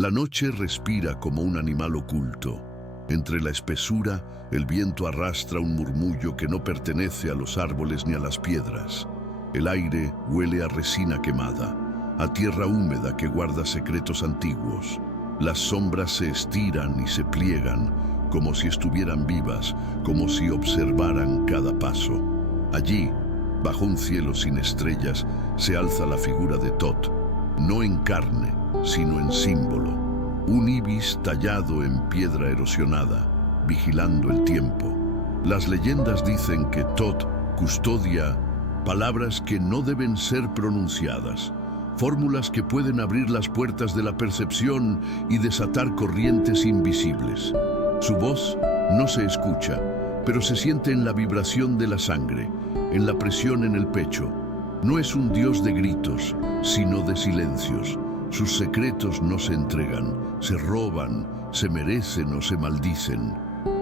La noche respira como un animal oculto. Entre la espesura, el viento arrastra un murmullo que no pertenece a los árboles ni a las piedras. El aire huele a resina quemada, a tierra húmeda que guarda secretos antiguos. Las sombras se estiran y se pliegan, como si estuvieran vivas, como si observaran cada paso. Allí, bajo un cielo sin estrellas, se alza la figura de Thoth, no en carne, sino en símbolo. Un ibis tallado en piedra erosionada, vigilando el tiempo. Las leyendas dicen que Thoth custodia palabras que no deben ser pronunciadas, fórmulas que pueden abrir las puertas de la percepción y desatar corrientes invisibles. Su voz no se escucha, pero se siente en la vibración de la sangre, en la presión en el pecho. No es un dios de gritos, sino de silencios. Sus secretos no se entregan, se roban, se merecen o se maldicen.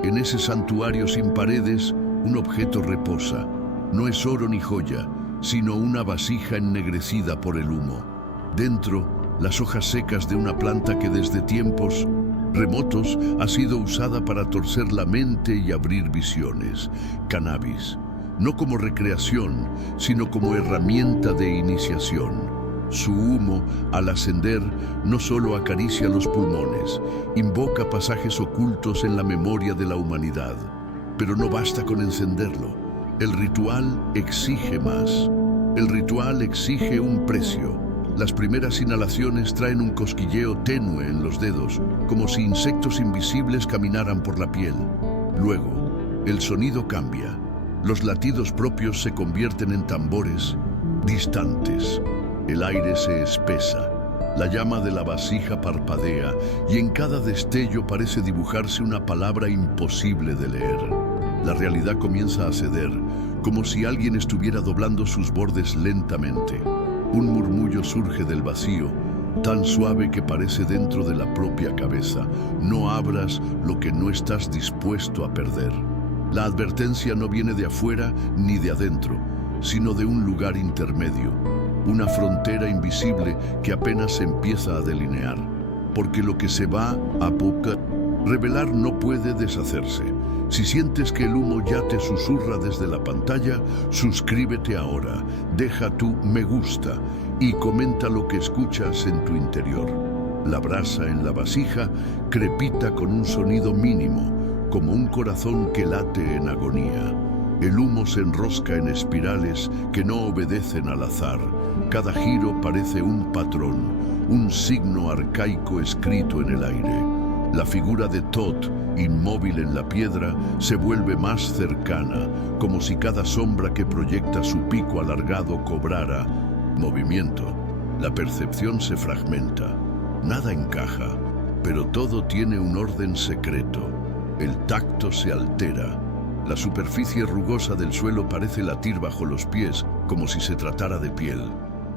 En ese santuario sin paredes, un objeto reposa. No es oro ni joya, sino una vasija ennegrecida por el humo. Dentro, las hojas secas de una planta que desde tiempos remotos ha sido usada para torcer la mente y abrir visiones. Cannabis, no como recreación, sino como herramienta de iniciación. Su humo, al ascender, no solo acaricia los pulmones, invoca pasajes ocultos en la memoria de la humanidad. Pero no basta con encenderlo. El ritual exige más. El ritual exige un precio. Las primeras inhalaciones traen un cosquilleo tenue en los dedos, como si insectos invisibles caminaran por la piel. Luego, el sonido cambia. Los latidos propios se convierten en tambores distantes. El aire se espesa. La llama de la vasija parpadea y en cada destello parece dibujarse una palabra imposible de leer. La realidad comienza a ceder, como si alguien estuviera doblando sus bordes lentamente. Un murmullo surge del vacío, tan suave que parece dentro de la propia cabeza. No abras lo que no estás dispuesto a perder. La advertencia no viene de afuera ni de adentro, sino de un lugar intermedio, una frontera invisible que apenas se empieza a delinear. Porque lo que se va a revelar no puede deshacerse. Si sientes que el humo ya te susurra desde la pantalla, suscríbete ahora, deja tu me gusta y comenta lo que escuchas en tu interior. La brasa en la vasija crepita con un sonido mínimo, como un corazón que late en agonía. El humo se enrosca en espirales que no obedecen al azar. Cada giro parece un patrón, un signo arcaico escrito en el aire. La figura de Thoth, inmóvil en la piedra, se vuelve más cercana, como si cada sombra que proyecta su pico alargado cobrara movimiento. La percepción se fragmenta. Nada encaja, pero todo tiene un orden secreto. El tacto se altera. La superficie rugosa del suelo parece latir bajo los pies, como si se tratara de piel.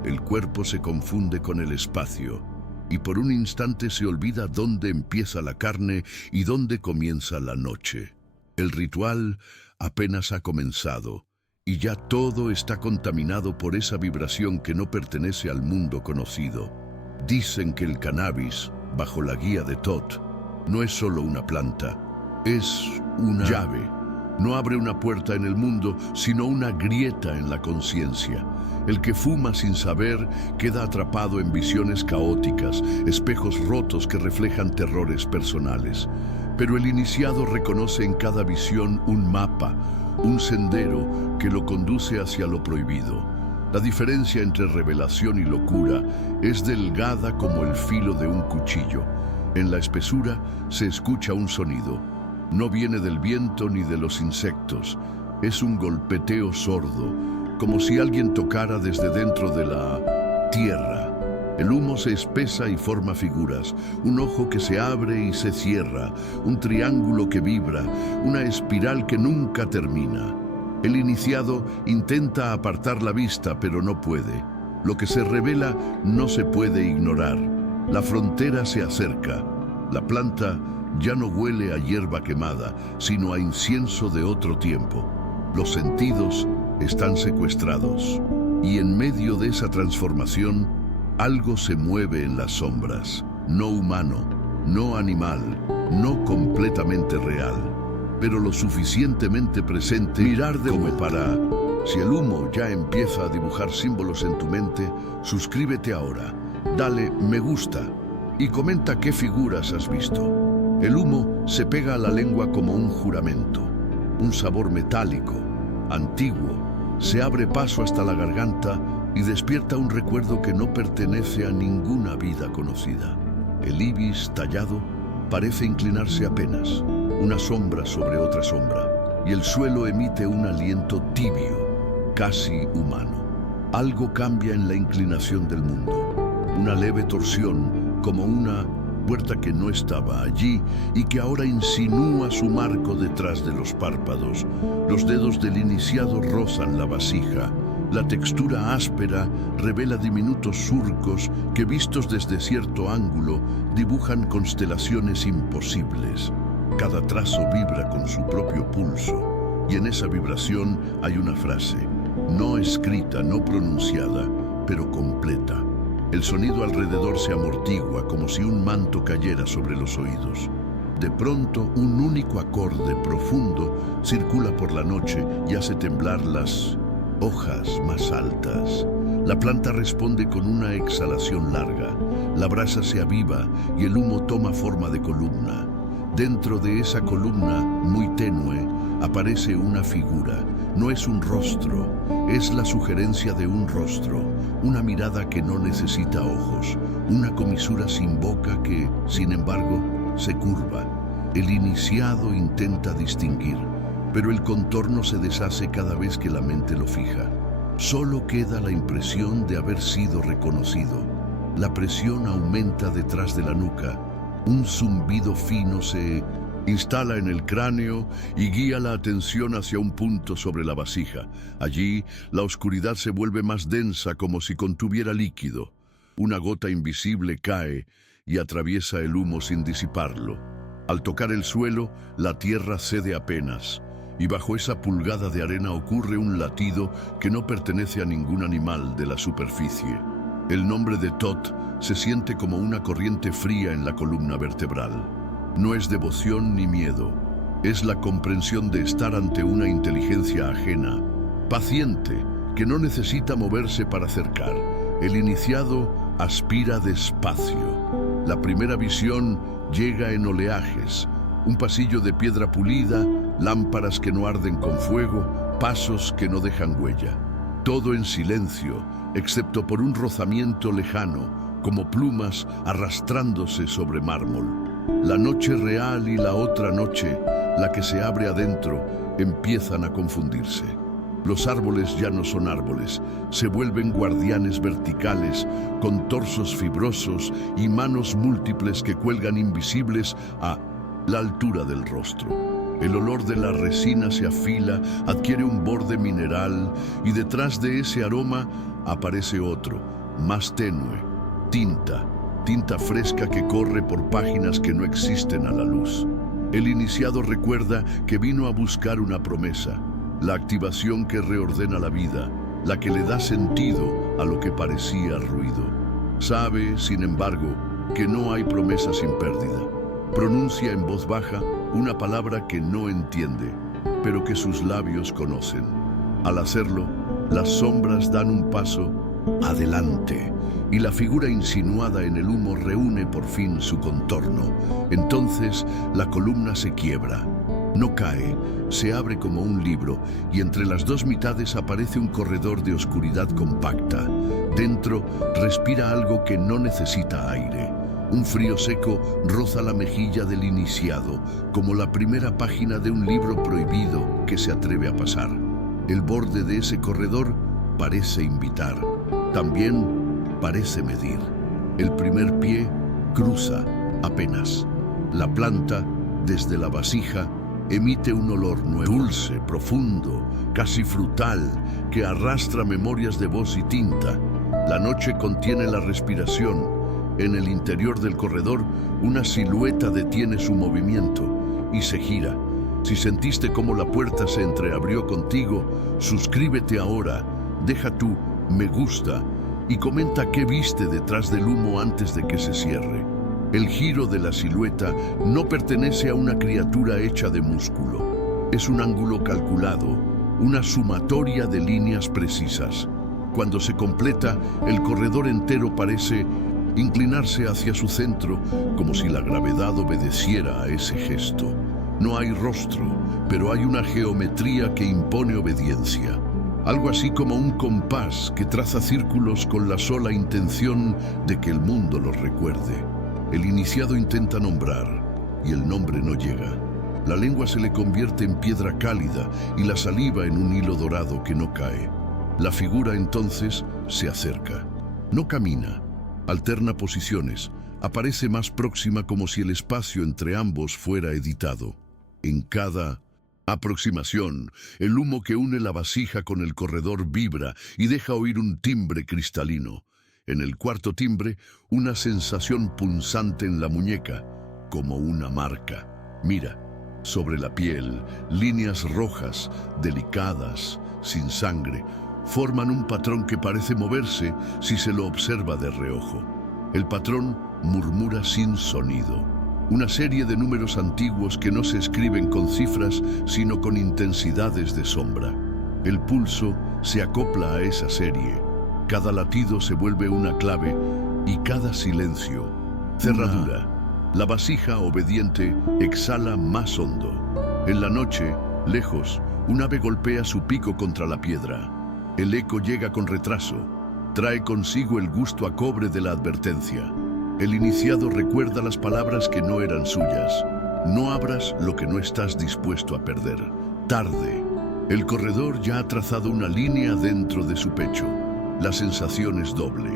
El cuerpo se confunde con el espacio, y por un instante se olvida dónde empieza la carne y dónde comienza la noche. El ritual apenas ha comenzado, y ya todo está contaminado por esa vibración que no pertenece al mundo conocido. Dicen que el cannabis, bajo la guía de Thoth, no es solo una planta, es una llave. No abre una puerta en el mundo, sino una grieta en la conciencia. El que fuma sin saber queda atrapado en visiones caóticas, espejos rotos que reflejan terrores personales. Pero el iniciado reconoce en cada visión un mapa, un sendero que lo conduce hacia lo prohibido. La diferencia entre revelación y locura es delgada como el filo de un cuchillo. En la espesura se escucha un sonido. No viene del viento ni de los insectos. Es un golpeteo sordo, como si alguien tocara desde dentro de la tierra. El humo se espesa y forma figuras, un ojo que se abre y se cierra, un triángulo que vibra, una espiral que nunca termina. El iniciado intenta apartar la vista, pero no puede. Lo que se revela no se puede ignorar. La frontera se acerca. La planta ya no huele a hierba quemada, sino a incienso de otro tiempo. Los sentidos están secuestrados, y en medio de esa transformación, algo se mueve en las sombras. no humano, no animal, no completamente real, pero lo suficientemente presente. Mirar de como para... Si el humo ya empieza a dibujar símbolos en tu mente, suscríbete ahora, dale me gusta y comenta qué figuras has visto. El humo se pega a la lengua como un juramento, un sabor metálico, antiguo, se abre paso hasta la garganta y despierta un recuerdo que no pertenece a ninguna vida conocida. El ibis tallado parece inclinarse apenas, una sombra sobre otra sombra, y el suelo emite un aliento tibio, casi humano. Algo cambia en la inclinación del mundo, una leve torsión, como una puerta que no estaba allí y que ahora insinúa su marco detrás de los párpados. Los dedos del iniciado rozan la vasija. La textura áspera revela diminutos surcos que, vistos desde cierto ángulo, dibujan constelaciones imposibles. Cada trazo vibra con su propio pulso, y en esa vibración hay una frase, no escrita, no pronunciada, pero completa. El sonido alrededor se amortigua como si un manto cayera sobre los oídos. De pronto, un único acorde profundo circula por la noche y hace temblar las hojas más altas. La planta responde con una exhalación larga. La brasa se aviva y el humo toma forma de columna. Dentro de esa columna, muy tenue, aparece una figura. No es un rostro, es la sugerencia de un rostro, una mirada que no necesita ojos, una comisura sin boca que, sin embargo, se curva. El iniciado intenta distinguir, pero el contorno se deshace cada vez que la mente lo fija. Solo queda la impresión de haber sido reconocido. La presión aumenta detrás de la nuca. Un zumbido fino se instala en el cráneo y guía la atención hacia un punto sobre la vasija. Allí, la oscuridad se vuelve más densa, como si contuviera líquido. Una gota invisible cae y atraviesa el humo sin disiparlo. Al tocar el suelo, la tierra cede apenas, y bajo esa pulgada de arena ocurre un latido que no pertenece a ningún animal de la superficie. El nombre de Thoth se siente como una corriente fría en la columna vertebral. No es devoción ni miedo, es la comprensión de estar ante una inteligencia ajena, paciente, que no necesita moverse para acercar. El iniciado aspira despacio. La primera visión llega en oleajes, un pasillo de piedra pulida, lámparas que no arden con fuego, pasos que no dejan huella. Todo en silencio, excepto por un rozamiento lejano, como plumas arrastrándose sobre mármol. La noche real y la otra noche, la que se abre adentro, empiezan a confundirse. Los árboles ya no son árboles, se vuelven guardianes verticales, con torsos fibrosos y manos múltiples que cuelgan invisibles a la altura del rostro. El olor de la resina se afila, adquiere un borde mineral y detrás de ese aroma aparece otro, más tenue, tinta fresca que corre por páginas que no existen a la luz. El iniciado recuerda que vino a buscar una promesa, la activación que reordena la vida, la que le da sentido a lo que parecía ruido. Sabe, sin embargo, que no hay promesa sin pérdida. Pronuncia en voz baja una palabra que no entiende, pero que sus labios conocen. Al hacerlo, las sombras dan un paso adelante y la figura insinuada en el humo reúne por fin su contorno. Entonces la columna se quiebra. No cae, se abre como un libro y entre las dos mitades aparece un corredor de oscuridad compacta. Dentro respira algo que no necesita aire. Un frío seco roza la mejilla del iniciado, como la primera página de un libro prohibido que se atreve a pasar. El borde de ese corredor parece invitar, también parece medir. El primer pie cruza apenas. La planta, desde la vasija, emite un olor nuevo, dulce, profundo, casi frutal, que arrastra memorias de voz y tinta. La noche contiene la respiración. En el interior del corredor, una silueta detiene su movimiento y se gira. Si sentiste cómo la puerta se entreabrió contigo, suscríbete ahora, deja tu me gusta y comenta qué viste detrás del humo antes de que se cierre. El giro de la silueta no pertenece a una criatura hecha de músculo. Es un ángulo calculado, una sumatoria de líneas precisas. Cuando se completa, el corredor entero parece inclinarse hacia su centro, como si la gravedad obedeciera a ese gesto. No hay rostro, pero hay una geometría que impone obediencia. Algo así como un compás que traza círculos con la sola intención de que el mundo los recuerde. El iniciado intenta nombrar, y el nombre no llega. La lengua se le convierte en piedra cálida y la saliva en un hilo dorado que no cae. La figura entonces se acerca. No camina, alterna posiciones, aparece más próxima como si el espacio entre ambos fuera editado. En cada aproximación, el humo que une la vasija con el corredor vibra y deja oír un timbre cristalino. En el cuarto timbre, una sensación punzante en la muñeca, como una marca. Mira, sobre la piel, líneas rojas, delicadas, sin sangre, forman un patrón que parece moverse si se lo observa de reojo. El patrón murmura sin sonido. Una serie de números antiguos que no se escriben con cifras, sino con intensidades de sombra. El pulso se acopla a esa serie. Cada latido se vuelve una clave y cada silencio, cerradura. La vasija obediente exhala más hondo. En la noche, lejos, un ave golpea su pico contra la piedra. El eco llega con retraso. Trae consigo el gusto a cobre de la advertencia. El iniciado recuerda las palabras que no eran suyas. No abras lo que no estás dispuesto a perder. Tarde. El corredor ya ha trazado una línea dentro de su pecho. La sensación es doble.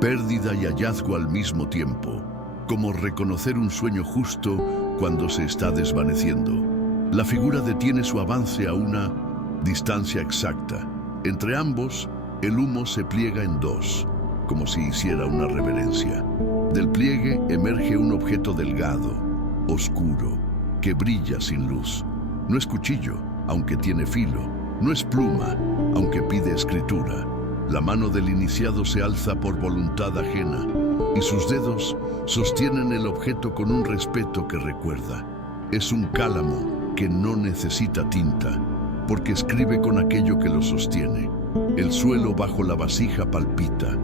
Pérdida y hallazgo al mismo tiempo. Como reconocer un sueño justo cuando se está desvaneciendo. La figura detiene su avance a una distancia exacta. Entre ambos, el humo se pliega en dos, como si hiciera una reverencia. Del pliegue emerge un objeto delgado, oscuro, que brilla sin luz. No es cuchillo, aunque tiene filo. No es pluma, aunque pide escritura. La mano del iniciado se alza por voluntad ajena, y sus dedos sostienen el objeto con un respeto que recuerda. Es un cálamo que no necesita tinta, porque escribe con aquello que lo sostiene. El suelo bajo la vasija palpita.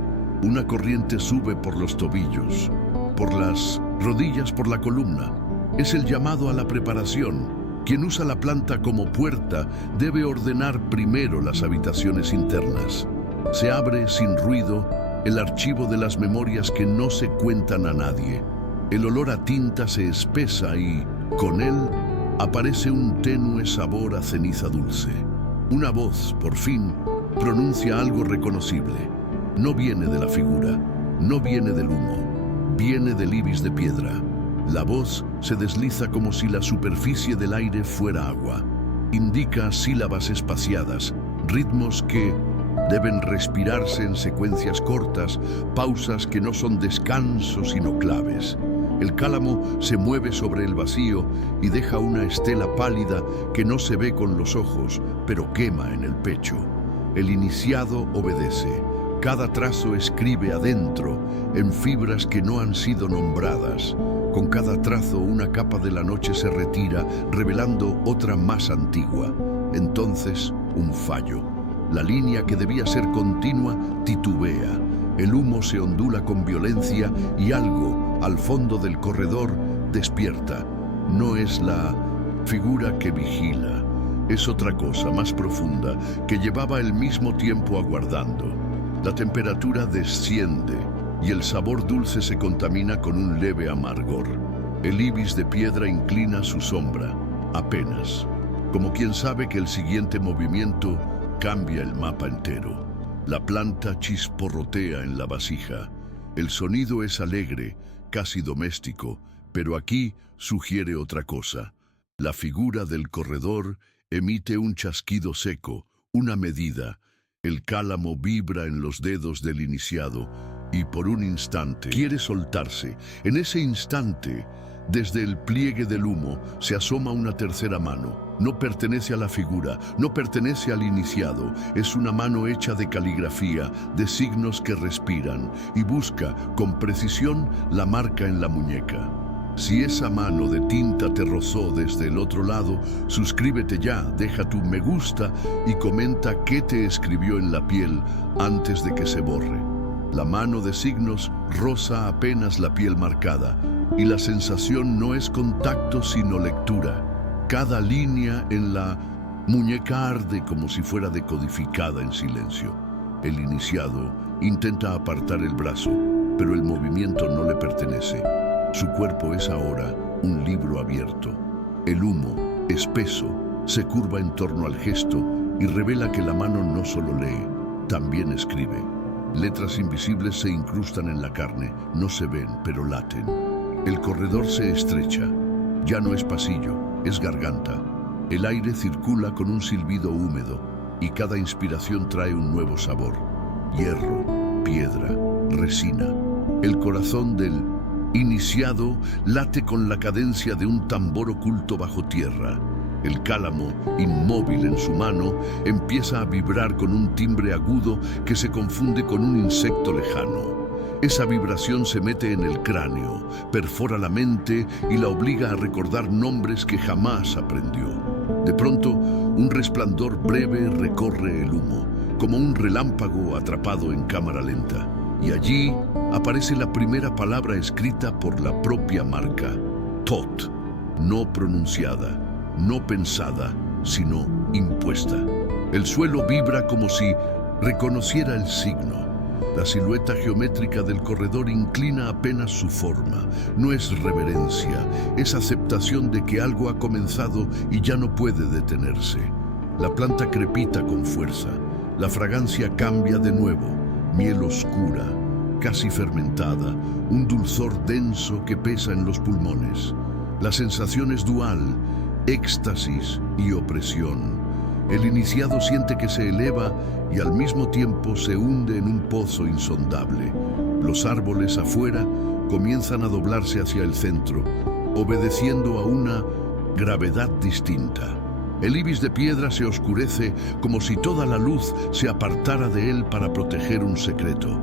Una corriente sube por los tobillos, por las rodillas, por la columna. Es el llamado a la preparación. Quien usa la planta como puerta debe ordenar primero las habitaciones internas. Se abre sin ruido el archivo de las memorias que no se cuentan a nadie. El olor a tinta se espesa y, con él, aparece un tenue sabor a ceniza dulce. Una voz, por fin, pronuncia algo reconocible. No viene de la figura, no viene del humo, viene del ibis de piedra. La voz se desliza como si la superficie del aire fuera agua. Indica sílabas espaciadas, ritmos que deben respirarse en secuencias cortas, pausas que no son descansos sino claves. El cálamo se mueve sobre el vacío y deja una estela pálida que no se ve con los ojos, pero quema en el pecho. El iniciado obedece. Cada trazo escribe adentro, en fibras que no han sido nombradas. Con cada trazo una capa de la noche se retira, revelando otra más antigua. Entonces, un fallo. La línea que debía ser continua titubea. El humo se ondula con violencia y algo, al fondo del corredor, despierta. No es la figura que vigila. Es otra cosa más profunda que llevaba el mismo tiempo aguardando. La temperatura desciende y el sabor dulce se contamina con un leve amargor. El ibis de piedra inclina su sombra, apenas, como quien sabe que el siguiente movimiento cambia el mapa entero. La planta chisporrotea en la vasija. El sonido es alegre, casi doméstico, pero aquí sugiere otra cosa. La figura del corredor emite un chasquido seco, una medida. El cálamo vibra en los dedos del iniciado y por un instante quiere soltarse. En ese instante Desde el pliegue del humo se asoma una tercera mano. No pertenece a la figura, no pertenece al iniciado. Es una mano hecha de caligrafía, de signos que respiran, y busca con precisión la marca en la muñeca. Si esa mano de tinta te rozó desde el otro lado, suscríbete ya, deja tu me gusta y comenta qué te escribió en la piel antes de que se borre. La mano de signos roza apenas la piel marcada, y la sensación no es contacto sino lectura. Cada línea en la muñeca arde como si fuera decodificada en silencio. El iniciado intenta apartar el brazo, pero el movimiento no le pertenece. Su cuerpo es ahora un libro abierto. El humo, espeso, se curva en torno al gesto y revela que la mano no solo lee, también escribe. Letras invisibles se incrustan en la carne, no se ven, pero laten. El corredor se estrecha. Ya no es pasillo, es garganta. El aire circula con un silbido húmedo y cada inspiración trae un nuevo sabor. Hierro, piedra, resina. El corazón del iniciado late con la cadencia de un tambor oculto bajo tierra. El cálamo, inmóvil en su mano, empieza a vibrar con un timbre agudo que se confunde con un insecto lejano. Esa vibración se mete en el cráneo, perfora la mente y la obliga a recordar nombres que jamás aprendió. De pronto, un resplandor breve recorre el humo, como un relámpago atrapado en cámara lenta. Y allí aparece la primera palabra escrita por la propia marca, Tot, no pronunciada, no pensada, sino impuesta. El suelo vibra como si reconociera el signo. La silueta geométrica del corredor inclina apenas su forma. No es reverencia, es aceptación de que algo ha comenzado y ya no puede detenerse. La planta crepita con fuerza. La fragancia cambia de nuevo. Miel oscura, casi fermentada, un dulzor denso que pesa en los pulmones. La sensación es dual, éxtasis y opresión. El iniciado siente que se eleva y al mismo tiempo se hunde en un pozo insondable. Los árboles afuera comienzan a doblarse hacia el centro, obedeciendo a una gravedad distinta. El ibis de piedra se oscurece como si toda la luz se apartara de él para proteger un secreto.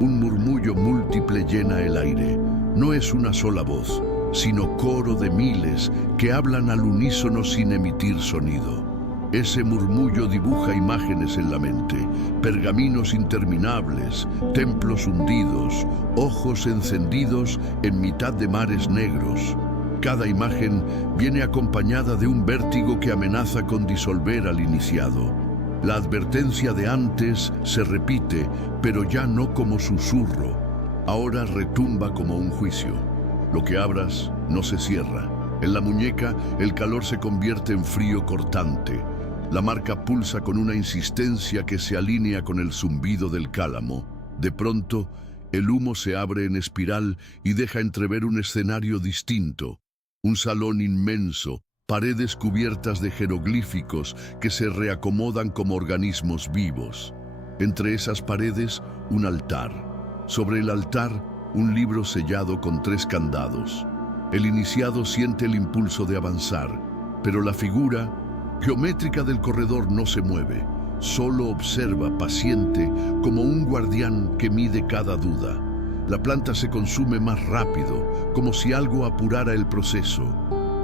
Un murmullo múltiple llena el aire. No es una sola voz, sino coro de miles que hablan al unísono sin emitir sonido. Ese murmullo dibuja imágenes en la mente, pergaminos interminables, templos hundidos, ojos encendidos en mitad de mares negros. Cada imagen viene acompañada de un vértigo que amenaza con disolver al iniciado. La advertencia de antes se repite, pero ya no como susurro. Ahora retumba como un juicio. Lo que abras no se cierra. En la muñeca, el calor se convierte en frío cortante. La marca pulsa con una insistencia que se alinea con el zumbido del cálamo. De pronto, el humo se abre en espiral y deja entrever un escenario distinto. Un salón inmenso, paredes cubiertas de jeroglíficos que se reacomodan como organismos vivos. Entre esas paredes, un altar. Sobre el altar, un libro sellado con 3 candados. El iniciado siente el impulso de avanzar, pero la figura geométrica del corredor no se mueve, solo observa paciente como un guardián que mide cada duda. La planta se consume más rápido, como si algo apurara el proceso,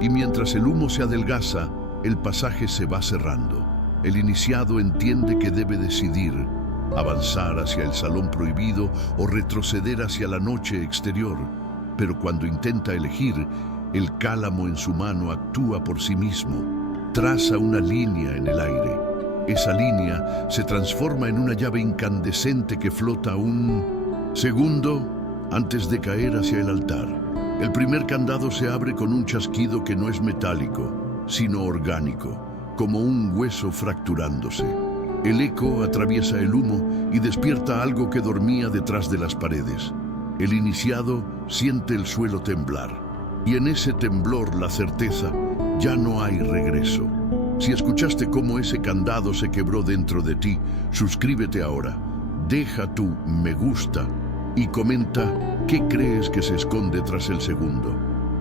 y mientras el humo se adelgaza, el pasaje se va cerrando. El iniciado entiende que debe decidir, avanzar hacia el salón prohibido o retroceder hacia la noche exterior. Pero cuando intenta elegir, el cálamo en su mano actúa por sí mismo. Traza una línea en el aire. Esa línea se transforma en una llave incandescente que flota un segundo antes de caer hacia el altar. El primer candado se abre con un chasquido que no es metálico, sino orgánico, como un hueso fracturándose. El eco atraviesa el humo y despierta algo que dormía detrás de las paredes. El iniciado siente el suelo temblar, y en ese temblor la certeza: ya no hay regreso. Si escuchaste cómo ese candado se quebró dentro de ti, suscríbete ahora, deja tu me gusta y comenta qué crees que se esconde tras el segundo.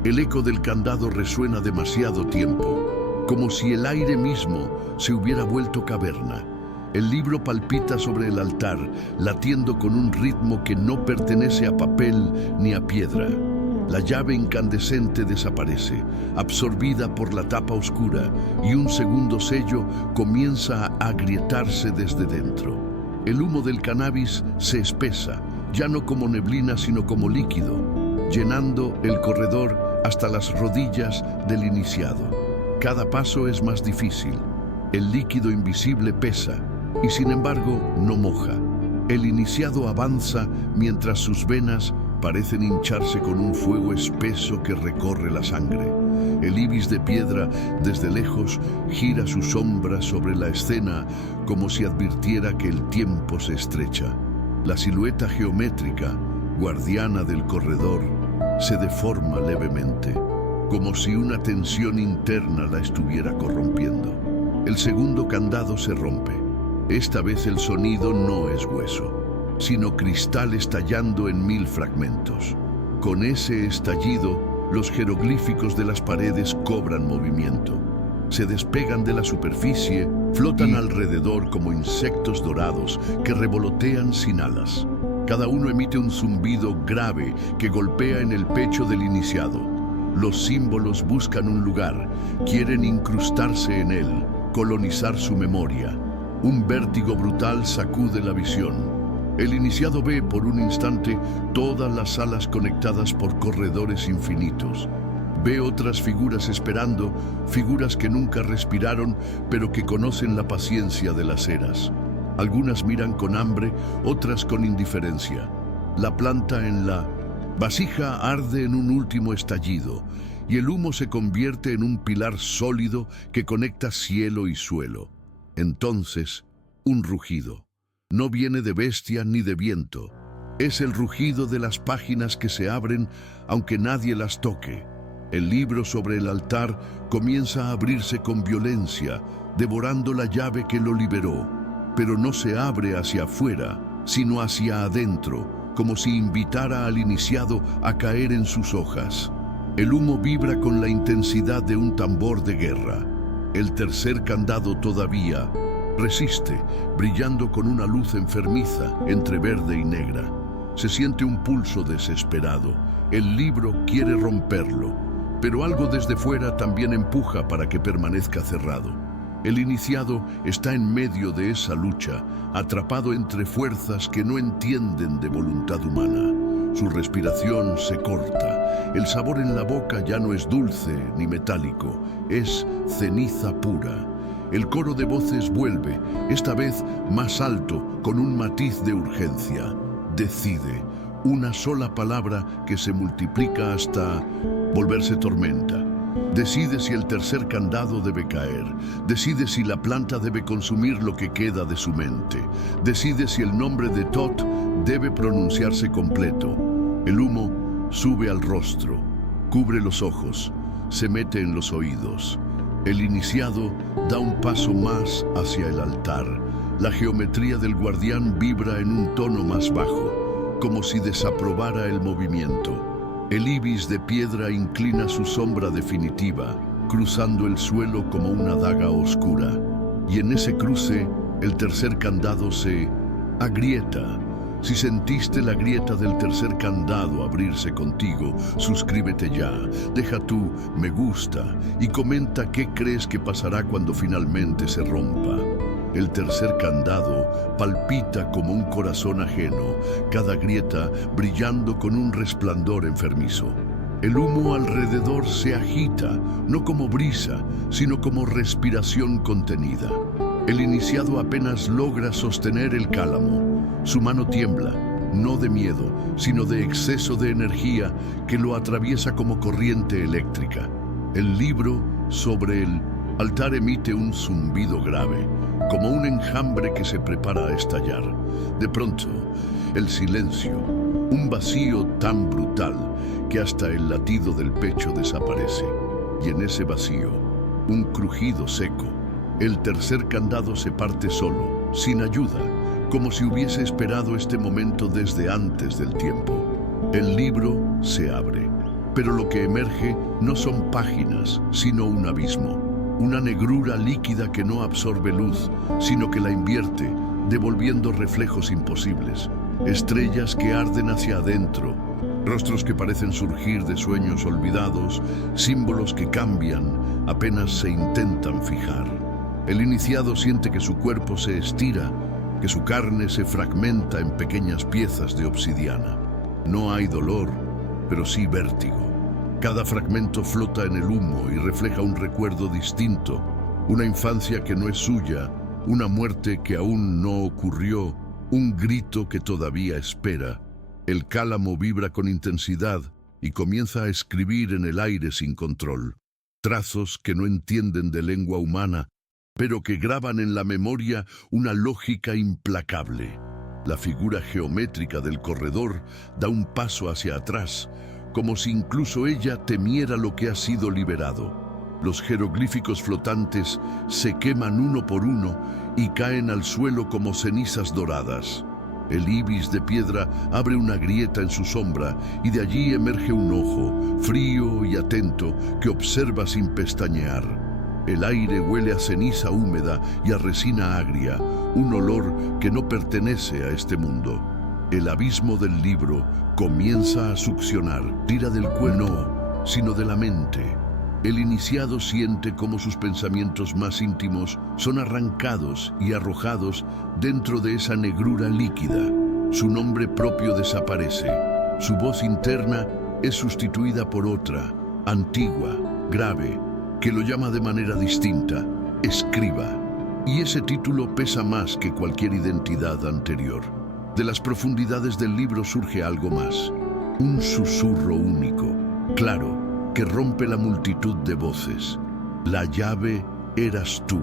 El eco del candado resuena demasiado tiempo, como si el aire mismo se hubiera vuelto caverna. El libro palpita sobre el altar, latiendo con un ritmo que no pertenece a papel ni a piedra. La llave incandescente desaparece, absorbida por la tapa oscura, y un segundo sello comienza a agrietarse desde dentro. El humo del cannabis se espesa, ya no como neblina sino como líquido, llenando el corredor hasta las rodillas del iniciado. Cada paso es más difícil. El líquido invisible pesa, y sin embargo no moja. El iniciado avanza mientras sus venas parecen hincharse con un fuego espeso que recorre la sangre. El ibis de piedra, desde lejos, gira su sombra sobre la escena como si advirtiera que el tiempo se estrecha. La silueta geométrica, guardiana del corredor, se deforma levemente, como si una tensión interna la estuviera corrompiendo. El segundo candado se rompe. Esta vez el sonido no es hueso, sino cristal estallando en 1000 fragmentos. Con ese estallido, los jeroglíficos de las paredes cobran movimiento. Se despegan de la superficie, flotan alrededor como insectos dorados que revolotean sin alas. Cada uno emite un zumbido grave que golpea en el pecho del iniciado. Los símbolos buscan un lugar, quieren incrustarse en él, colonizar su memoria. Un vértigo brutal sacude la visión. El iniciado ve por un instante todas las salas conectadas por corredores infinitos. Ve otras figuras esperando, figuras que nunca respiraron, pero que conocen la paciencia de las eras. Algunas miran con hambre, otras con indiferencia. La planta en la vasija arde en un último estallido, y el humo se convierte en un pilar sólido que conecta cielo y suelo. Entonces, un rugido. No viene de bestia ni de viento. Es el rugido de las páginas que se abren aunque nadie las toque. El libro sobre el altar comienza a abrirse con violencia, devorando la llave que lo liberó. Pero no se abre hacia afuera, sino hacia adentro, como si invitara al iniciado a caer en sus hojas. El humo vibra con la intensidad de un tambor de guerra. El tercer candado todavía resiste, brillando con una luz enfermiza entre verde y negra. Se siente un pulso desesperado. El libro quiere romperlo, pero algo desde fuera también empuja para que permanezca cerrado. El iniciado está en medio de esa lucha, atrapado entre fuerzas que no entienden de voluntad humana. Su respiración se corta. El sabor en la boca ya no es dulce ni metálico, es ceniza pura. El coro de voces vuelve, esta vez más alto, con un matiz de urgencia. Decide, una sola palabra que se multiplica hasta volverse tormenta. Decide si el tercer candado debe caer. Decide si la planta debe consumir lo que queda de su mente. Decide si el nombre de Thoth debe pronunciarse completo. El humo sube al rostro, cubre los ojos, se mete en los oídos. El iniciado da un paso más hacia el altar. La geometría del guardián vibra en un tono más bajo, como si desaprobara el movimiento. El ibis de piedra inclina su sombra definitiva, cruzando el suelo como una daga oscura. Y en ese cruce, el tercer candado se agrieta. Si sentiste la grieta del tercer candado abrirse contigo, suscríbete ya, deja tu me gusta y comenta qué crees que pasará cuando finalmente se rompa. El tercer candado palpita como un corazón ajeno, cada grieta brillando con un resplandor enfermizo. El humo alrededor se agita, no como brisa, sino como respiración contenida. El iniciado apenas logra sostener el cálamo. Su mano tiembla, no de miedo, sino de exceso de energía que lo atraviesa como corriente eléctrica. El libro sobre el altar emite un zumbido grave, como un enjambre que se prepara a estallar. De pronto, el silencio, un vacío tan brutal que hasta el latido del pecho desaparece. Y en ese vacío, un crujido seco. El tercer candado se parte solo, sin ayuda, como si hubiese esperado este momento desde antes del tiempo. El libro se abre, Pero lo que emerge no son páginas, sino un abismo. Una negrura líquida que no absorbe luz, sino que la invierte, devolviendo reflejos imposibles. Estrellas que arden hacia adentro, rostros que parecen surgir de sueños olvidados, símbolos que cambian apenas se intentan fijar. El iniciado siente que su cuerpo se estira, que su carne se fragmenta en pequeñas piezas de obsidiana. No hay dolor, pero sí vértigo. Cada fragmento flota en el humo y refleja un recuerdo distinto, una infancia que no es suya, una muerte que aún no ocurrió, un grito que todavía espera. El cálamo vibra con intensidad y comienza a escribir en el aire sin control. Trazos que no entienden de lengua humana, pero que graban en la memoria una lógica implacable. La figura geométrica del corredor da un paso hacia atrás, como si incluso ella temiera lo que ha sido liberado. Los jeroglíficos flotantes se queman uno por uno y caen al suelo como cenizas doradas. El ibis de piedra abre una grieta en su sombra y de allí emerge un ojo, frío y atento, que observa sin pestañear. El aire huele a ceniza húmeda y a resina agria, un olor que no pertenece a este mundo. El abismo del libro comienza a succionar, tira del cuerpo, no, sino de la mente. El iniciado siente cómo sus pensamientos más íntimos son arrancados y arrojados dentro de esa negrura líquida. Su nombre propio desaparece. Su voz interna es sustituida por otra, antigua, grave, que lo llama de manera distinta, escriba. Y ese título pesa más que cualquier identidad anterior. De las profundidades del libro surge algo más, un susurro único, claro, que rompe la multitud de voces. La llave eras tú.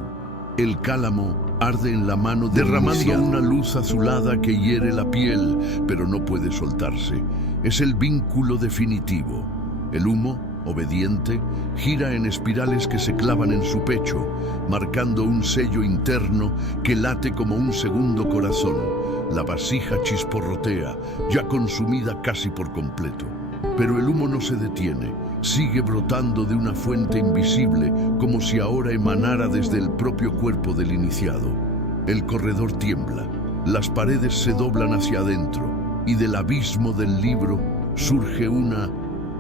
El cálamo arde en la mano derramando una luz azulada que hiere la piel, pero no puede soltarse. Es el vínculo definitivo. El humo, obediente, gira en espirales que se clavan en su pecho, marcando un sello interno que late como un segundo corazón. La vasija chisporrotea, ya consumida casi por completo. Pero el humo no se detiene, sigue brotando de una fuente invisible, como si ahora emanara desde el propio cuerpo del iniciado. El corredor tiembla, las paredes se doblan hacia adentro, y del abismo del libro surge una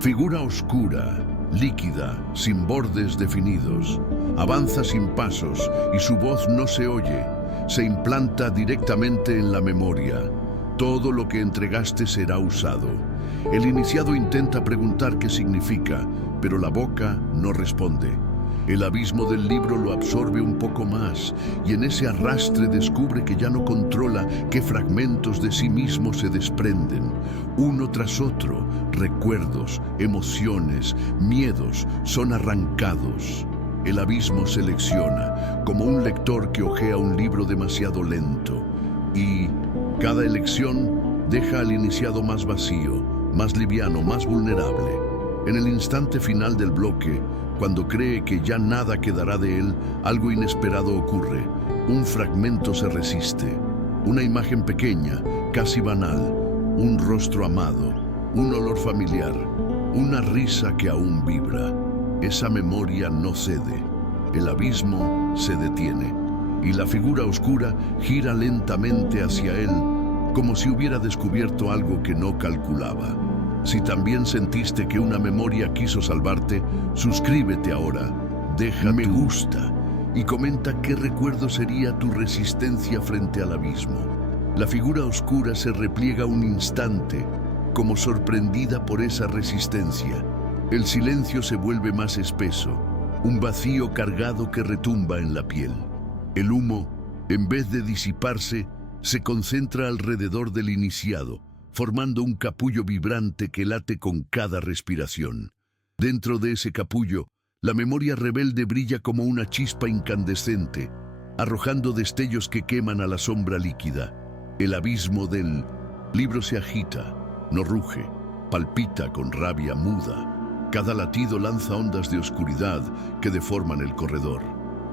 figura oscura, líquida, sin bordes definidos. Avanza sin pasos y su voz no se oye. Se implanta directamente en la memoria. Todo lo que entregaste será usado. El iniciado intenta preguntar qué significa, pero la boca no responde. El abismo del libro lo absorbe un poco más y en ese arrastre descubre que ya no controla qué fragmentos de sí mismo se desprenden. Uno tras otro, recuerdos, emociones, miedos son arrancados. El abismo selecciona, como un lector que hojea un libro demasiado lento. Y cada elección deja al iniciado más vacío, más liviano, más vulnerable. En el instante final del bloque, cuando cree que ya nada quedará de él, algo inesperado ocurre. Un fragmento se resiste. Una imagen pequeña, casi banal. Un rostro amado. Un olor familiar. Una risa que aún vibra. Esa memoria no cede. El abismo se detiene. Y la figura oscura gira lentamente hacia él, como si hubiera descubierto algo que no calculaba. Si también sentiste que una memoria quiso salvarte, suscríbete ahora, deja me gusta y comenta qué recuerdo sería tu resistencia frente al abismo. La figura oscura se repliega un instante, como sorprendida por esa resistencia. El silencio se vuelve más espeso, un vacío cargado que retumba en la piel. El humo, en vez de disiparse, se concentra alrededor del iniciado, formando un capullo vibrante que late con cada respiración. Dentro de ese capullo, la memoria rebelde brilla como una chispa incandescente, arrojando destellos que queman a la sombra líquida. El abismo del libro se agita, no ruge, palpita con rabia muda. Cada latido lanza ondas de oscuridad que deforman el corredor.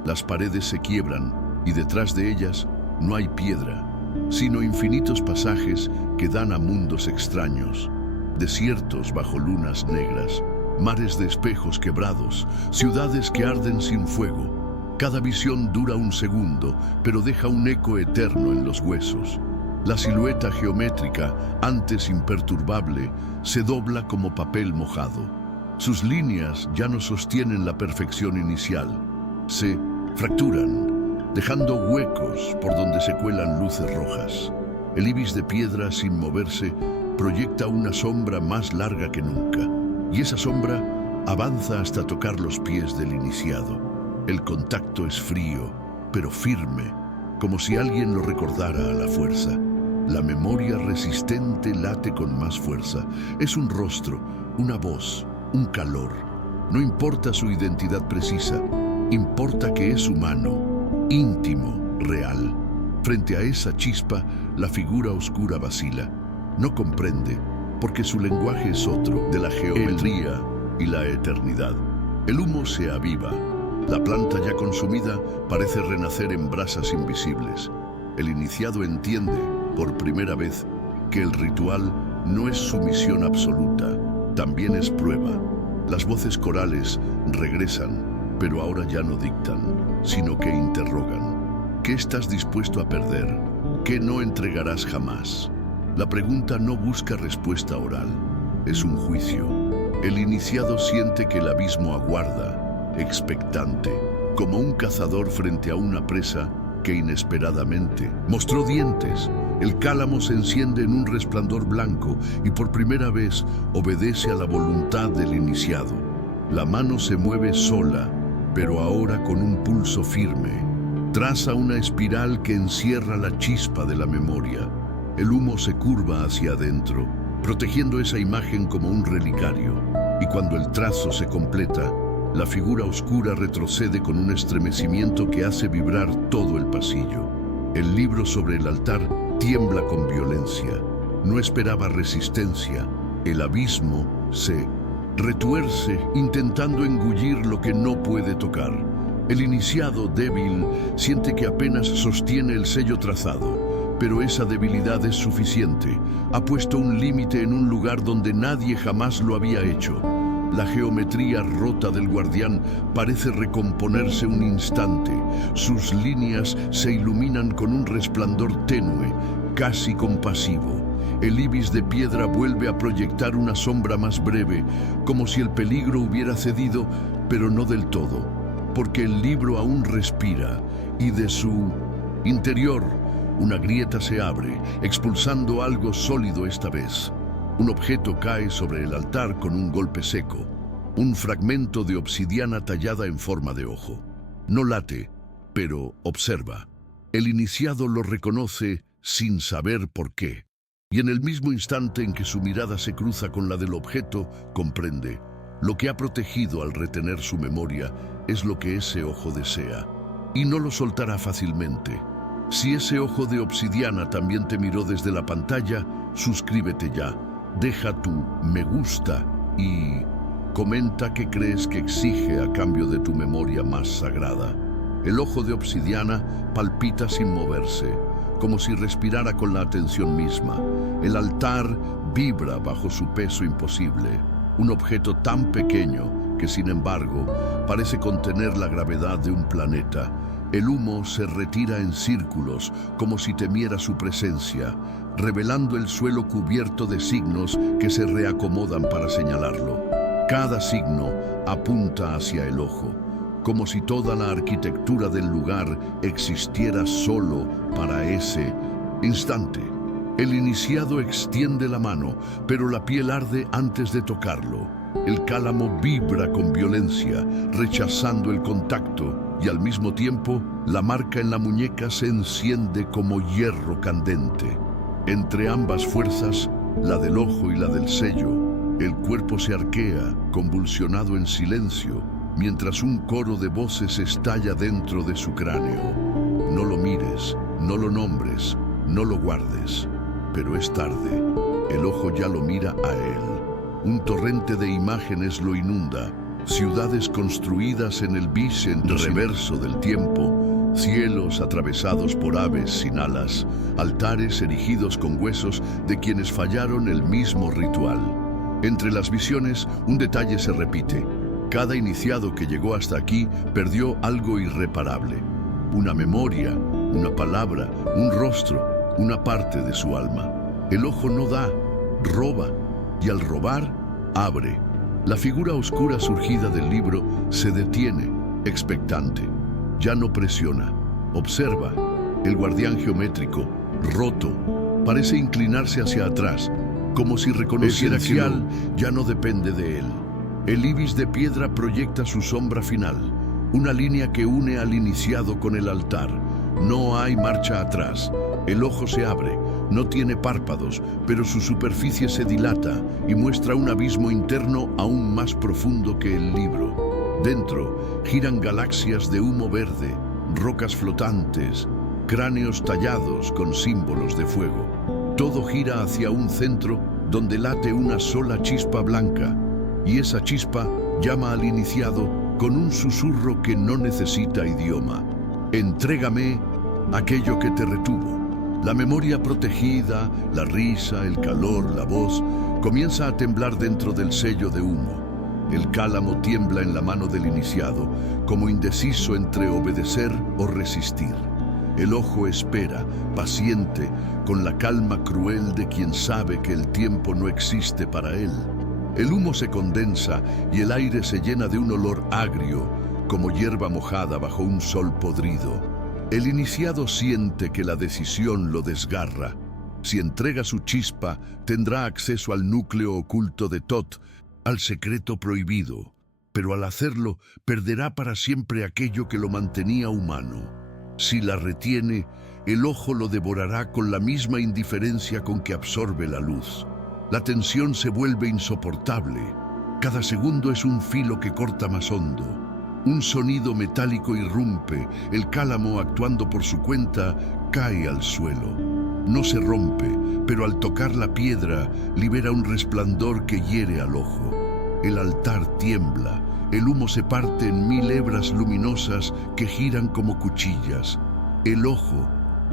Las paredes se quiebran y detrás de ellas no hay piedra, sino infinitos pasajes que dan a mundos extraños, desiertos bajo lunas negras, mares de espejos quebrados, ciudades que arden sin fuego. Cada visión dura un segundo, pero deja un eco eterno en los huesos. La silueta geométrica, antes imperturbable, se dobla como papel mojado. Sus líneas ya no sostienen la perfección inicial. Se fracturan, dejando huecos por donde se cuelan luces rojas. El ibis de piedra, sin moverse, proyecta una sombra más larga que nunca. Y esa sombra avanza hasta tocar los pies del iniciado. El contacto es frío, pero firme, como si alguien lo recordara a la fuerza. La memoria resistente late con más fuerza. Es un rostro, una voz, un calor. No importa su identidad precisa, importa que es humano, íntimo, real. Frente a esa chispa, la figura oscura vacila. No comprende, porque su lenguaje es otro, de la geometría y la eternidad. El humo se aviva. La planta ya consumida parece renacer en brasas invisibles. El iniciado entiende, por primera vez, que el ritual no es sumisión absoluta, también es prueba. Las voces corales regresan, pero ahora ya no dictan, sino que interrogan. ¿Qué estás dispuesto a perder? ¿Qué no entregarás jamás? La pregunta no busca respuesta oral, es un juicio. El iniciado siente que el abismo aguarda, expectante, como un cazador frente a una presa que inesperadamente mostró dientes. El cálamo se enciende en un resplandor blanco y por primera vez obedece a la voluntad del iniciado. La mano se mueve sola, pero ahora con un pulso firme. Traza una espiral que encierra la chispa de la memoria. El humo se curva hacia adentro, protegiendo esa imagen como un relicario. Y cuando el trazo se completa, la figura oscura retrocede con un estremecimiento que hace vibrar todo el pasillo. El libro sobre el altar tiembla con violencia. No esperaba resistencia. El abismo se retuerce intentando engullir lo que no puede tocar. El iniciado, débil, siente que apenas sostiene el sello trazado, pero esa debilidad es suficiente. Ha puesto un límite en un lugar donde nadie jamás lo había hecho. La geometría rota del guardián parece recomponerse un instante. Sus líneas se iluminan con un resplandor tenue, casi compasivo. El ibis de piedra vuelve a proyectar una sombra más breve, como si el peligro hubiera cedido, pero no del todo, porque el libro aún respira, y de su interior una grieta se abre, expulsando algo sólido esta vez. Un objeto cae sobre el altar con un golpe seco, un fragmento de obsidiana tallada en forma de ojo. No late, pero observa. El iniciado lo reconoce sin saber por qué. Y en el mismo instante en que su mirada se cruza con la del objeto, comprende. Lo que ha protegido al retener su memoria es lo que ese ojo desea, y no lo soltará fácilmente. Si ese ojo de obsidiana también te miró desde la pantalla, suscríbete ya. Deja tu me gusta y comenta qué crees que exige a cambio de tu memoria más sagrada. El ojo de obsidiana palpita sin moverse, como si respirara con la atención misma. El altar vibra bajo su peso imposible, un objeto tan pequeño que, sin embargo, parece contener la gravedad de un planeta. El humo se retira en círculos, como si temiera su presencia, revelando el suelo cubierto de signos que se reacomodan para señalarlo. Cada signo apunta hacia el ojo, como si toda la arquitectura del lugar existiera solo para ese instante. El iniciado extiende la mano, pero la piel arde antes de tocarlo. El cálamo vibra con violencia, rechazando el contacto, y al mismo tiempo, la marca en la muñeca se enciende como hierro candente. Entre ambas fuerzas, la del ojo y la del sello, el cuerpo se arquea, convulsionado en silencio, mientras un coro de voces estalla dentro de su cráneo. No lo mires, no lo nombres, no lo guardes. Pero es tarde. El ojo ya lo mira a él. Un torrente de imágenes lo inunda. Ciudades construidas en el reverso del tiempo, cielos atravesados por aves sin alas, altares erigidos con huesos de quienes fallaron el mismo ritual. Entre las visiones, un detalle se repite. Cada iniciado que llegó hasta aquí perdió algo irreparable. Una memoria, una palabra, un rostro, una parte de su alma. El ojo no da, roba, y al robar, abre. La figura oscura surgida del libro se detiene, expectante. Ya no presiona, observa. El guardián geométrico, roto, parece inclinarse hacia atrás, como si reconociera que ya no depende de él. El ibis de piedra proyecta su sombra final, una línea que une al iniciado con el altar. No hay marcha atrás. El ojo se abre, no tiene párpados, pero su superficie se dilata y muestra un abismo interno aún más profundo que el libro. Dentro giran galaxias de humo verde, rocas flotantes, cráneos tallados con símbolos de fuego. Todo gira hacia un centro donde late una sola chispa blanca, y esa chispa llama al iniciado con un susurro que no necesita idioma. Entrégame aquello que te retuvo. La memoria protegida, la risa, el calor, la voz, comienza a temblar dentro del sello de humo. El cálamo tiembla en la mano del iniciado, como indeciso entre obedecer o resistir. El ojo espera, paciente, con la calma cruel de quien sabe que el tiempo no existe para él. El humo se condensa y el aire se llena de un olor agrio, como hierba mojada bajo un sol podrido. El iniciado siente que la decisión lo desgarra. Si entrega su chispa, tendrá acceso al núcleo oculto de Thoth, al secreto prohibido. Pero al hacerlo, perderá para siempre aquello que lo mantenía humano. Si la retiene, el ojo lo devorará con la misma indiferencia con que absorbe la luz. La tensión se vuelve insoportable. Cada segundo es un filo que corta más hondo. Un sonido metálico irrumpe, el cálamo, actuando por su cuenta, cae al suelo. No se rompe, pero al tocar la piedra, libera un resplandor que hiere al ojo. El altar tiembla, el humo se parte en 1000 hebras luminosas que giran como cuchillas. El ojo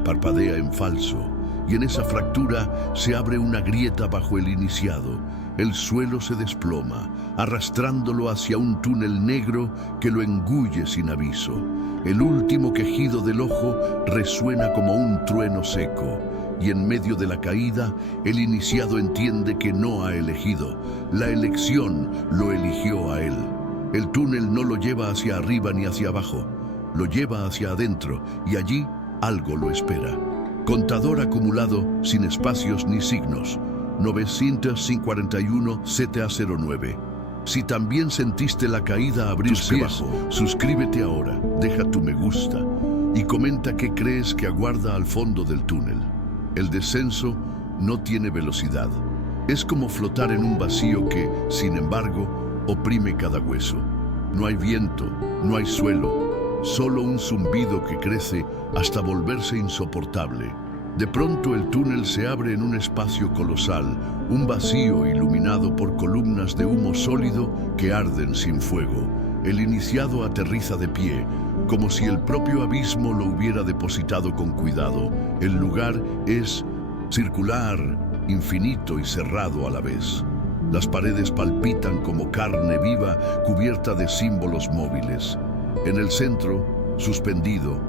parpadea en falso, y en esa fractura se abre una grieta bajo el iniciado. El suelo se desploma, arrastrándolo hacia un túnel negro que lo engulle sin aviso. El último quejido del ojo resuena como un trueno seco, y en medio de la caída, el iniciado entiende que no ha elegido. La elección lo eligió a él. El túnel no lo lleva hacia arriba ni hacia abajo, lo lleva hacia adentro, y allí algo lo espera. Contador acumulado sin espacios ni signos. 941 ZA09. Si también sentiste la caída abrirse bajo, suscríbete ahora, deja tu me gusta y comenta qué crees que aguarda al fondo del túnel. El descenso no tiene velocidad. Es como flotar en un vacío que, sin embargo, oprime cada hueso. No hay viento, no hay suelo, solo un zumbido que crece hasta volverse insoportable. De pronto el túnel se abre en un espacio colosal, un vacío iluminado por columnas de humo sólido que arden sin fuego. El iniciado aterriza de pie, como si el propio abismo lo hubiera depositado con cuidado. El lugar es circular, infinito y cerrado a la vez. Las paredes palpitan como carne viva cubierta de símbolos móviles. En el centro, suspendido,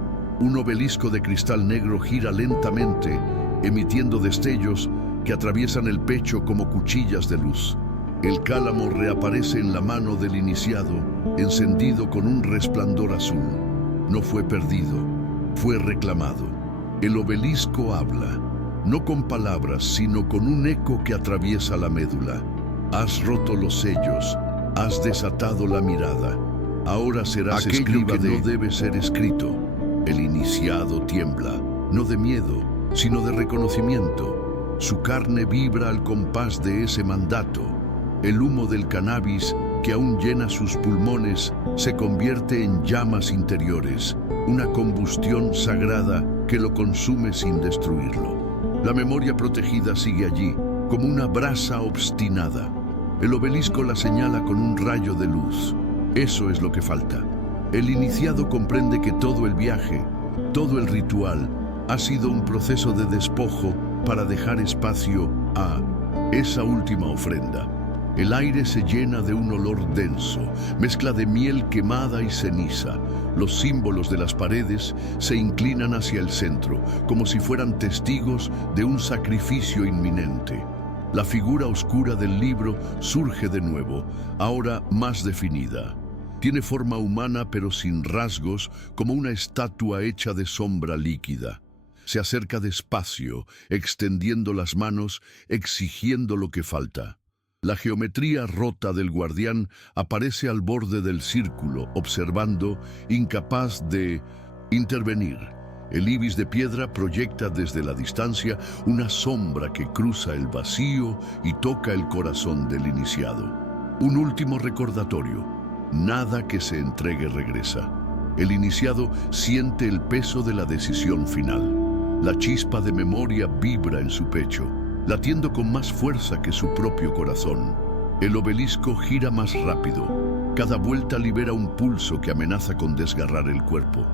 un obelisco de cristal negro gira lentamente, emitiendo destellos que atraviesan el pecho como cuchillas de luz. El cálamo reaparece en la mano del iniciado, encendido con un resplandor azul. No fue perdido, fue reclamado. El obelisco habla, no con palabras, sino con un eco que atraviesa la médula. Has roto los sellos, has desatado la mirada. Ahora serás escriba que no debe ser escrito. El iniciado tiembla, no de miedo, sino de reconocimiento. Su carne vibra al compás de ese mandato. El humo del cannabis, que aún llena sus pulmones, se convierte en llamas interiores, una combustión sagrada que lo consume sin destruirlo. La memoria protegida sigue allí, como una brasa obstinada. El obelisco la señala con un rayo de luz. Eso es lo que falta. El iniciado comprende que todo el viaje, todo el ritual, ha sido un proceso de despojo para dejar espacio a esa última ofrenda. El aire se llena de un olor denso, mezcla de miel quemada y ceniza. Los símbolos de las paredes se inclinan hacia el centro, como si fueran testigos de un sacrificio inminente. La figura oscura del libro surge de nuevo, ahora más definida. Tiene forma humana pero sin rasgos, como una estatua hecha de sombra líquida. Se acerca despacio, extendiendo las manos, exigiendo lo que falta. La geometría rota del guardián aparece al borde del círculo, observando, incapaz de intervenir. El ibis de piedra proyecta desde la distancia una sombra que cruza el vacío y toca el corazón del iniciado. Un último recordatorio: nada que se entregue regresa. El iniciado siente el peso de la decisión final. La chispa de memoria vibra en su pecho, latiendo con más fuerza que su propio corazón. El obelisco gira más rápido. Cada vuelta libera un pulso que amenaza con desgarrar el cuerpo.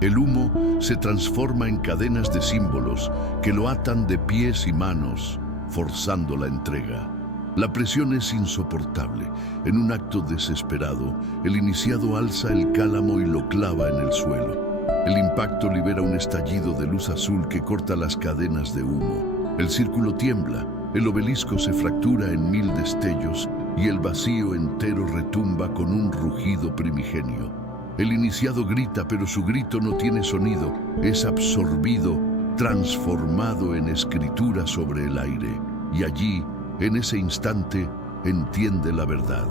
El humo se transforma en cadenas de símbolos que lo atan de pies y manos, forzando la entrega. La presión es insoportable. En un acto desesperado, el iniciado alza el cálamo y lo clava en el suelo. El impacto libera un estallido de luz azul que corta las cadenas de humo. El círculo tiembla, el obelisco se fractura en 1000 destellos y el vacío entero retumba con un rugido primigenio. El iniciado grita, pero su grito no tiene sonido, es absorbido, transformado en escritura sobre el aire. Y allí, en ese instante, entiende la verdad.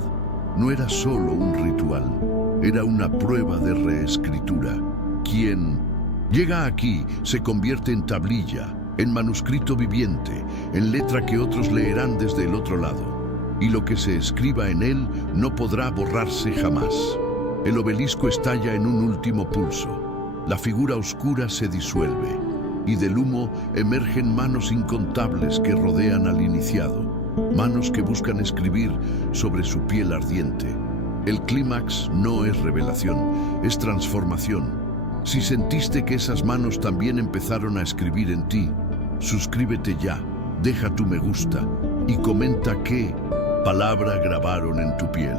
No era solo un ritual, era una prueba de reescritura. Quien llega aquí se convierte en tablilla, en manuscrito viviente, en letra que otros leerán desde el otro lado. Y lo que se escriba en él no podrá borrarse jamás. El obelisco estalla en un último pulso. La figura oscura se disuelve, y del humo emergen manos incontables que rodean al iniciado. Manos que buscan escribir sobre su piel ardiente. El clímax no es revelación, es transformación. Si sentiste que esas manos también empezaron a escribir en ti, suscríbete ya, deja tu me gusta y comenta qué palabra grabaron en tu piel.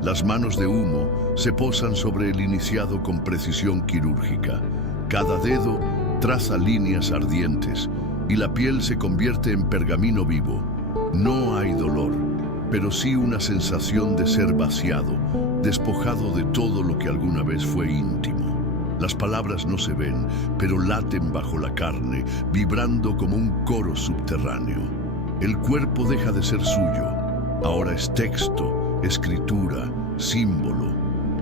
Las manos de humo se posan sobre el iniciado con precisión quirúrgica. Cada dedo traza líneas ardientes y la piel se convierte en pergamino vivo. No hay dolor, pero sí una sensación de ser vaciado, despojado de todo lo que alguna vez fue íntimo. Las palabras no se ven, pero laten bajo la carne, vibrando como un coro subterráneo. El cuerpo deja de ser suyo. Ahora es texto, escritura, símbolo.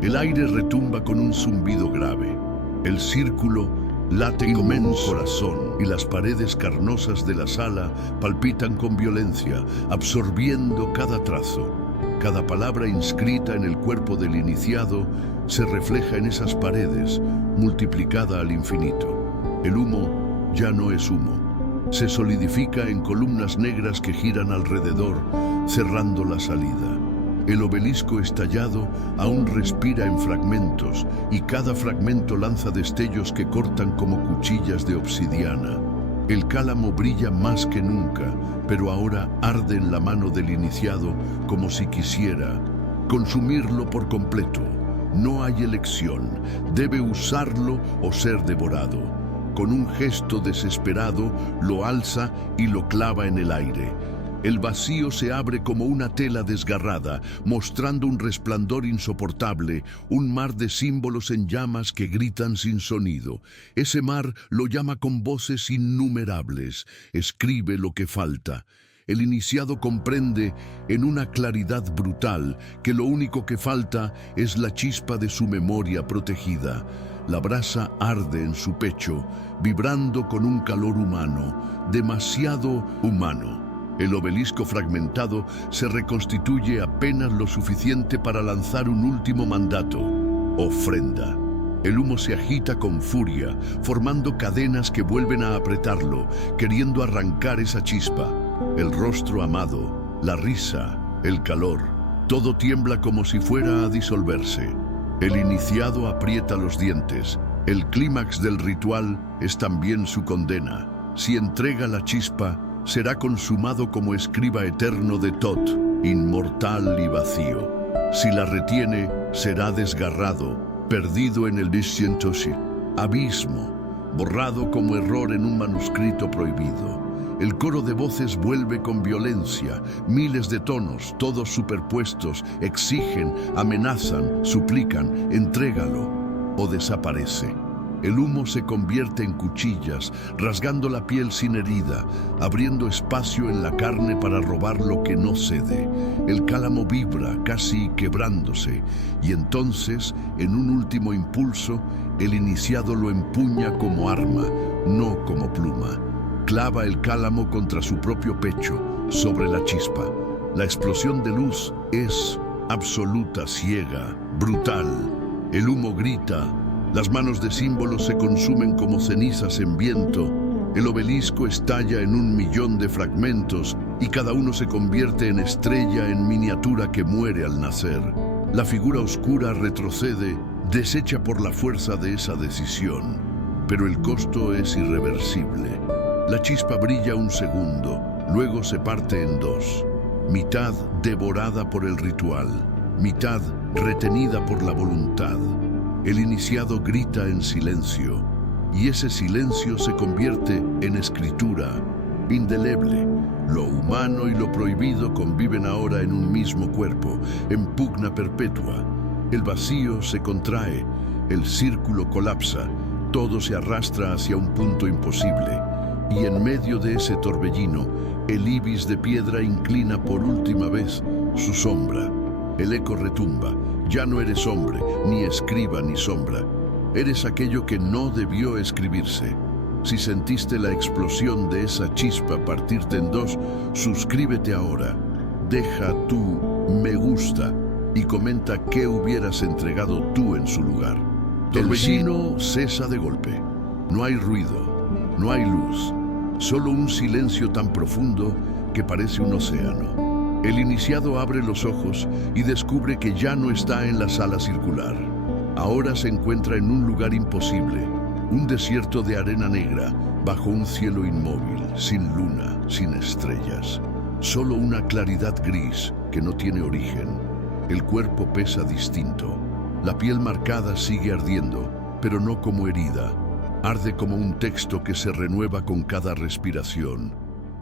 El aire retumba con un zumbido grave. El círculo late como un corazón y las paredes carnosas de la sala palpitan con violencia, absorbiendo cada trazo. Cada palabra inscrita en el cuerpo del iniciado se refleja en esas paredes, multiplicada al infinito. El humo ya no es humo. Se solidifica en columnas negras que giran alrededor, cerrando la salida. El obelisco estallado aún respira en fragmentos, y cada fragmento lanza destellos que cortan como cuchillas de obsidiana. El cálamo brilla más que nunca, pero ahora arde en la mano del iniciado como si quisiera consumirlo por completo. No hay elección, debe usarlo o ser devorado. Con un gesto desesperado, lo alza y lo clava en el aire. El vacío se abre como una tela desgarrada, mostrando un resplandor insoportable, un mar de símbolos en llamas que gritan sin sonido. Ese mar lo llama con voces innumerables, escribe lo que falta. El iniciado comprende en una claridad brutal que lo único que falta es la chispa de su memoria protegida. La brasa arde en su pecho, vibrando con un calor humano, demasiado humano. El obelisco fragmentado se reconstituye apenas lo suficiente para lanzar un último mandato: ofrenda. El humo se agita con furia, formando cadenas que vuelven a apretarlo, queriendo arrancar esa chispa. El rostro amado, la risa, el calor, todo tiembla como si fuera a disolverse. El iniciado aprieta los dientes. El clímax del ritual es también su condena. Si entrega la chispa, será consumado como escriba eterno de Thoth, inmortal y vacío. Si la retiene, será desgarrado, perdido en el Discientoshi, abismo, borrado como error en un manuscrito prohibido. El coro de voces vuelve con violencia, miles de tonos, todos superpuestos, exigen, amenazan, suplican, entrégalo o desaparece. El humo se convierte en cuchillas, rasgando la piel sin herida, abriendo espacio en la carne para robar lo que no cede. El cálamo vibra, casi quebrándose, y entonces, en un último impulso, el iniciado lo empuña como arma, no como pluma. Clava el cálamo contra su propio pecho, sobre la chispa. La explosión de luz es absoluta, ciega, brutal. El humo grita, las manos de símbolo se consumen como cenizas en viento, el obelisco estalla en 1.000.000 de fragmentos y cada uno se convierte en estrella en miniatura que muere al nacer. La figura oscura retrocede, deshecha por la fuerza de esa decisión, pero el costo es irreversible. La chispa brilla un segundo, luego se parte en dos, mitad devorada por el ritual, mitad retenida por la voluntad. El iniciado grita en silencio, y ese silencio se convierte en escritura, indeleble. Lo humano y lo prohibido conviven ahora en un mismo cuerpo, en pugna perpetua. El vacío se contrae, el círculo colapsa, todo se arrastra hacia un punto imposible. Y en medio de ese torbellino, el ibis de piedra inclina por última vez su sombra. El eco retumba. Ya no eres hombre, ni escriba ni sombra. Eres aquello que no debió escribirse. Si sentiste la explosión de esa chispa partirte en dos, suscríbete ahora. Deja tu me gusta y comenta qué hubieras entregado tú en su lugar. Torbellino cesa de golpe. No hay ruido, no hay luz, solo un silencio tan profundo que parece un océano. El iniciado abre los ojos y descubre que ya no está en la sala circular. Ahora se encuentra en un lugar imposible, un desierto de arena negra, bajo un cielo inmóvil, sin luna, sin estrellas. Solo una claridad gris que no tiene origen. El cuerpo pesa distinto. La piel marcada sigue ardiendo, pero no como herida. Arde como un texto que se renueva con cada respiración.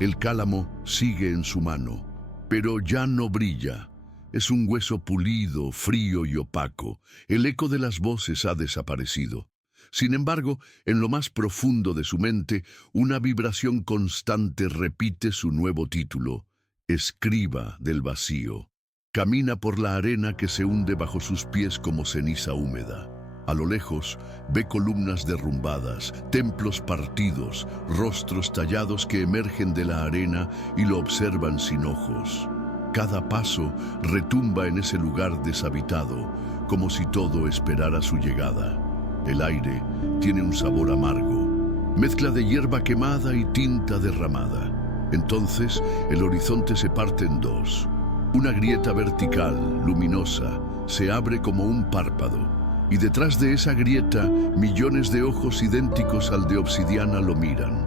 El cálamo sigue en su mano, pero ya no brilla. Es un hueso pulido, frío y opaco. El eco de las voces ha desaparecido. Sin embargo, en lo más profundo de su mente, una vibración constante repite su nuevo título: Escriba del vacío. Camina por la arena que se hunde bajo sus pies como ceniza húmeda. A lo lejos, ve columnas derrumbadas, templos partidos, rostros tallados que emergen de la arena y lo observan sin ojos. Cada paso retumba en ese lugar deshabitado, como si todo esperara su llegada. El aire tiene un sabor amargo, mezcla de hierba quemada y tinta derramada. Entonces, el horizonte se parte en dos. Una grieta vertical, luminosa, se abre como un párpado. Y detrás de esa grieta, millones de ojos idénticos al de obsidiana lo miran.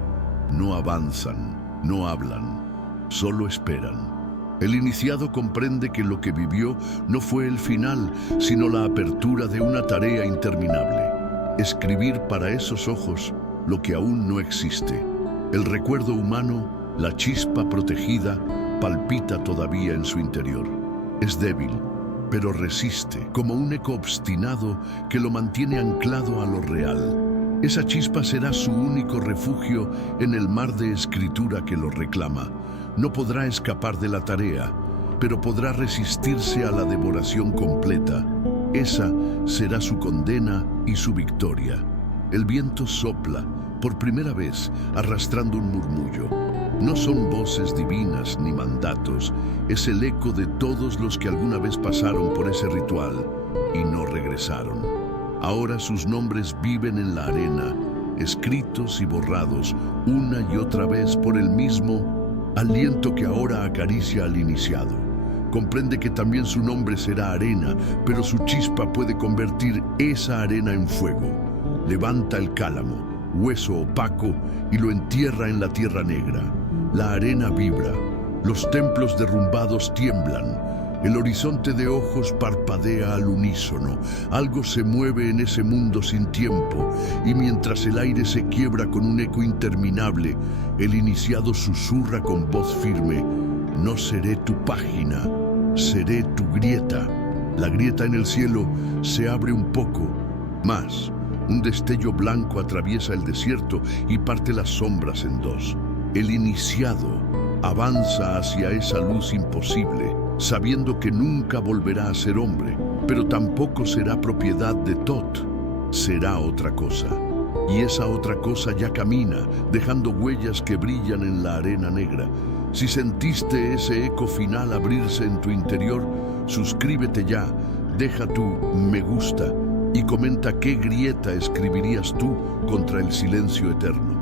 No avanzan, no hablan, solo esperan. El iniciado comprende que lo que vivió no fue el final, sino la apertura de una tarea interminable. Escribir para esos ojos lo que aún no existe. El recuerdo humano, la chispa protegida, palpita todavía en su interior. Es débil, pero resiste, como un eco obstinado que lo mantiene anclado a lo real. Esa chispa será su único refugio en el mar de escritura que lo reclama. No podrá escapar de la tarea, pero podrá resistirse a la devoración completa. Esa será su condena y su victoria. El viento sopla, por primera vez, arrastrando un murmullo. No son voces divinas ni mandatos, es el eco de todos los que alguna vez pasaron por ese ritual y no regresaron. Ahora sus nombres viven en la arena, escritos y borrados una y otra vez por el mismo aliento que ahora acaricia al iniciado. Comprende que también su nombre será arena, pero su chispa puede convertir esa arena en fuego. Levanta el cálamo, hueso opaco, y lo entierra en la tierra negra. La arena vibra, Los templos derrumbados tiemblan. El horizonte de ojos parpadea al unísono. Algo se mueve en ese mundo sin tiempo, y mientras el aire se quiebra con un eco interminable, el iniciado susurra con voz firme: no seré tu página, seré tu grieta. La grieta en el cielo se abre un poco más. Un destello blanco atraviesa el desierto y parte las sombras en dos. El iniciado avanza hacia esa luz imposible, sabiendo que nunca volverá a ser hombre, pero tampoco será propiedad de Thoth. Será otra cosa. Y esa otra cosa ya camina, dejando huellas que brillan en la arena negra. Si sentiste ese eco final abrirse en tu interior, suscríbete ya, deja tu me gusta y comenta qué grieta escribirías tú contra el silencio eterno.